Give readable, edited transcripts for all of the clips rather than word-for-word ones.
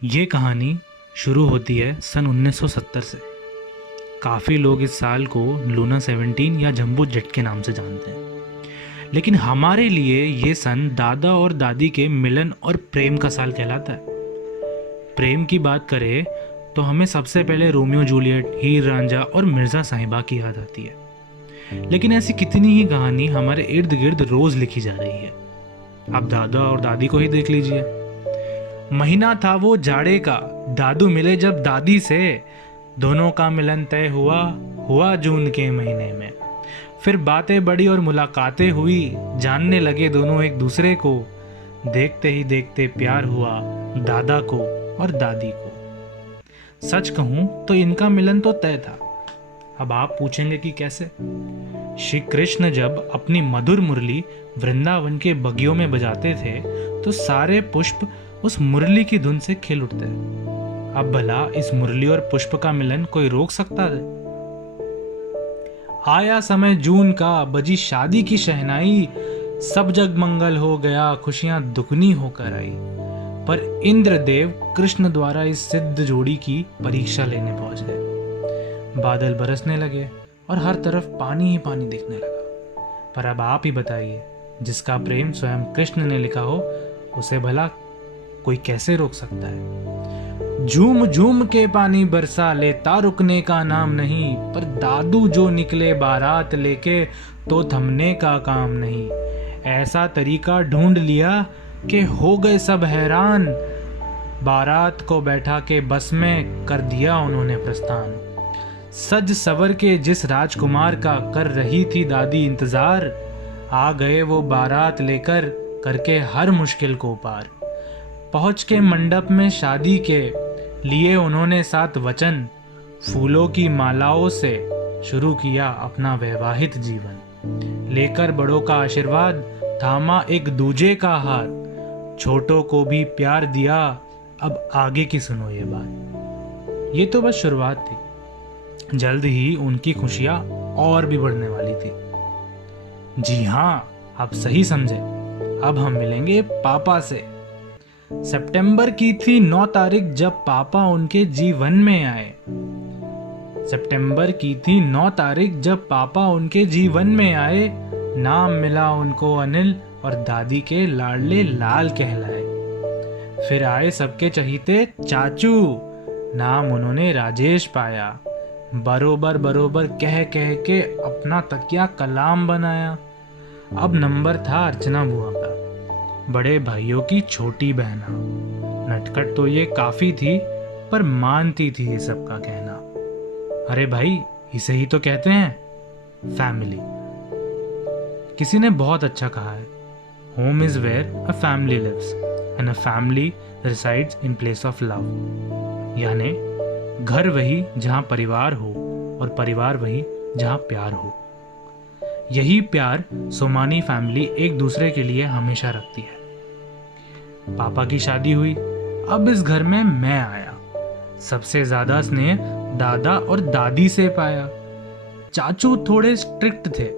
ये कहानी शुरू होती है सन 1970 से। काफ़ी लोग इस साल को लूना 17 या जंबो जेट के नाम से जानते हैं, लेकिन हमारे लिए ये सन दादा और दादी के मिलन और प्रेम का साल कहलाता है। प्रेम की बात करें तो हमें सबसे पहले रोमियो जूलियट, हीर रांझा और मिर्ज़ा साहिबा की याद आती है, लेकिन ऐसी कितनी ही कहानी हमारे इर्द गिर्द रोज़ लिखी जा रही है। अब दादा और दादी को ही देख लीजिए। महीना था वो जाड़े का, दादू मिले जब दादी से, दोनों का मिलन तय हुआ जून के महीने में। फिर बातें बढ़ी और मुलाकातें हुई, जानने लगे दोनों एक दूसरे को। देखते ही देखते प्यार हुआ दादा को और दादी को। सच कहूं तो इनका मिलन तो तय था। अब आप पूछेंगे कि कैसे? श्री कृष्ण जब अपनी मधुर मुरली वृंदावन के बगियों में बजाते थे तो सारे पुष्प उस मुरली की धुन से खिल उठते। अब भला इस मुरली और पुष्प का मिलन कोई रोक सकता है? आया समय जून का, बजी शादी की शहनाई, सब जग मंगल हो गया, खुशियां दुगनी होकर आई। पर इंद्रदेव कृष्ण द्वारा इस सिद्ध जोड़ी की परीक्षा लेने पहुंच गए। बादल बरसने लगे और हर तरफ पानी ही पानी दिखने लगा। पर अब आप ही बताइए, जिसका प्रेम स्वयं कृष्ण ने लिखा हो, उसे भला कोई कैसे रोक सकता है? झूम झूम के पानी बरसा, लेता रुकने का नाम नहीं, पर दादू जो निकले बारात लेके, तो थमने का काम नहीं। ऐसा तरीका ढूंढ लिया कि हो गए सब हैरान, बारात को बैठा के बस में कर दिया उन्होंने प्रस्थान। सज सवर के जिस राजकुमार का कर रही थी दादी इंतजार, आ गए वो बारात लेकर, करके हर मुश्किल को पार। पहुंच के मंडप में शादी के, लिए उन्होंने 7 वचन, फूलों की मालाओं से शुरू किया अपना वैवाहिक जीवन। लेकर बड़ों का आशीर्वाद, थामा एक दूजे का हाथ, छोटों को भी प्यार दिया। अब आगे की सुनो ये बात। ये तो बस शुरुआत थी, जल्द ही उनकी खुशियां और भी बढ़ने वाली थी। जी हाँ, आप सही समझे। अब हम मिलेंगे पापा से। सितंबर की थी 9 तारीख जब पापा उनके जीवन में आए। सितंबर की थी 9 तारीख जब पापा उनके जीवन में आए। नाम मिला उनको अनिल और दादी के लाडले लाल कहलाए। फिर आए सबके चहीते चाचू, नाम उन्होंने राजेश पाया। बरोबर बरोबर कह कह के अपना तकिया कलाम बनाया। अब नंबर था अर्चना बुआ का, बड़े भाइयों की छोटी बहना। नटखट तो ये काफी थी, पर मानती थी ये सबका कहना। अरे भाई, इसे ही तो कहते हैं फैमिली। किसी ने बहुत अच्छा कहा है, home is where a family lives and a family resides in place of love. यानी घर वही जहां परिवार हो और परिवार वही जहां प्यार हो। यही प्यार सोमानी फैमिली एक दूसरे के लिए हमेशा रखती है। पापा की शादी हुई, अब इस घर में मैं आया। सबसे ज्यादा स्नेह दादा और दादी से पाया। चाचू थोड़े स्ट्रिक्ट थे,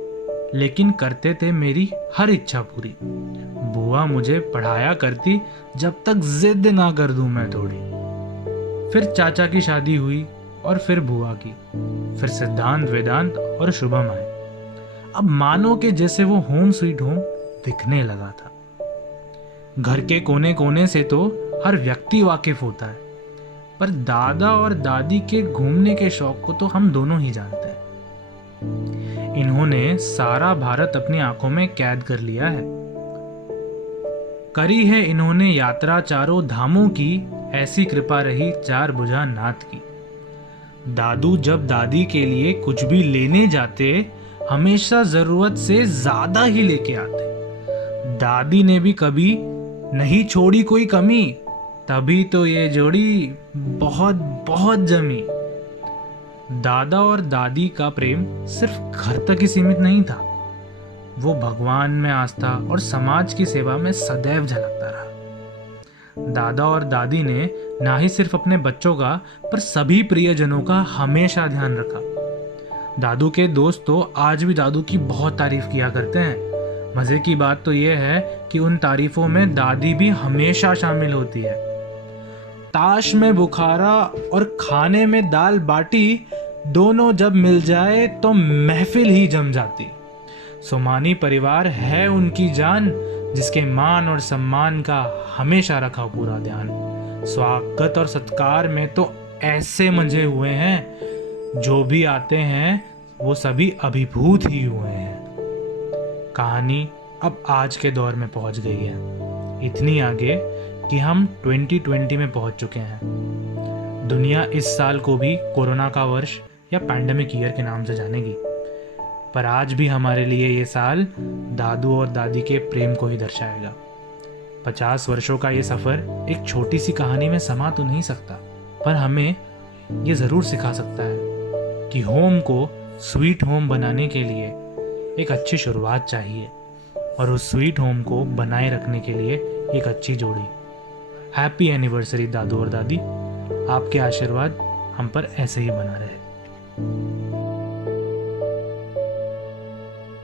लेकिन करते थे मेरी हर इच्छा पूरी। बुआ मुझे पढ़ाया करती जब तक जिद ना कर दूं मैं थोड़ी। फिर चाचा की शादी हुई और फिर बुआ की, फिर सिद्धांत, वेदांत और शुभम आए। अब मानो के जैसे वो होम स्वीट होम दिखने लगा था। घर के कोने कोने से तो हर व्यक्ति वाकिफ होता है, पर दादा और दादी के घूमने के शौक को तो हम दोनों ही जानते हैं। इन्होंने सारा भारत अपनी आंखों में कैद कर लिया है। करी है इन्होंने यात्रा चारों धामों की, ऐसी कृपा रही 4 भुजा नाथ की। दादू जब दादी के लिए कुछ भी लेने जाते, हमेशा जरूरत से ज्यादा ही लेके आते। दादी ने भी कभी नहीं छोड़ी कोई कमी, तभी तो ये जोड़ी बहुत बहुत जमी। दादा और दादी का प्रेम सिर्फ घर तक ही सीमित नहीं था, वो भगवान में आस्था और समाज की सेवा में सदैव झलकता रहा। दादा और दादी ने ना ही सिर्फ अपने बच्चों का, पर सभी प्रियजनों का हमेशा ध्यान रखा। दादू के दोस्त तो आज भी दादू की बहुत तारीफ किया करते हैं। मजे की बात तो यह है कि उन तारीफों में दादी भी हमेशा शामिल होती है। ताश में बुखारा और खाने में दाल बाटी, दोनों जब मिल जाए तो महफिल ही जम जाती। सोमानी परिवार है उनकी जान, जिसके मान और सम्मान का हमेशा रखा पूरा ध्यान। स्वागत और सत्कार में तो ऐसे मंझे हुए हैं, जो भी आते हैं वो सभी अभिभूत ही हुए हैं। कहानी अब आज के दौर में पहुंच गई है, इतनी आगे कि हम 2020 में पहुंच चुके हैं। दुनिया इस साल को भी कोरोना का वर्ष या पैंडेमिक ईयर के नाम से जानेगी, पर आज भी हमारे लिए ये साल दादू और दादी के प्रेम को ही दर्शाएगा। 50 वर्षों का ये सफ़र एक छोटी सी कहानी में समा तो नहीं सकता, पर हमें ये ज़रूर सिखा सकता है कि होम को स्वीट होम बनाने के लिए एक अच्छी शुरुआत चाहिए, और उस स्वीट होम को बनाए रखने के लिए एक अच्छी जोड़ी। हैप्पी एनिवर्सरी दादू और दादी, आपके आशीर्वाद हम पर ऐसे ही बना रहे।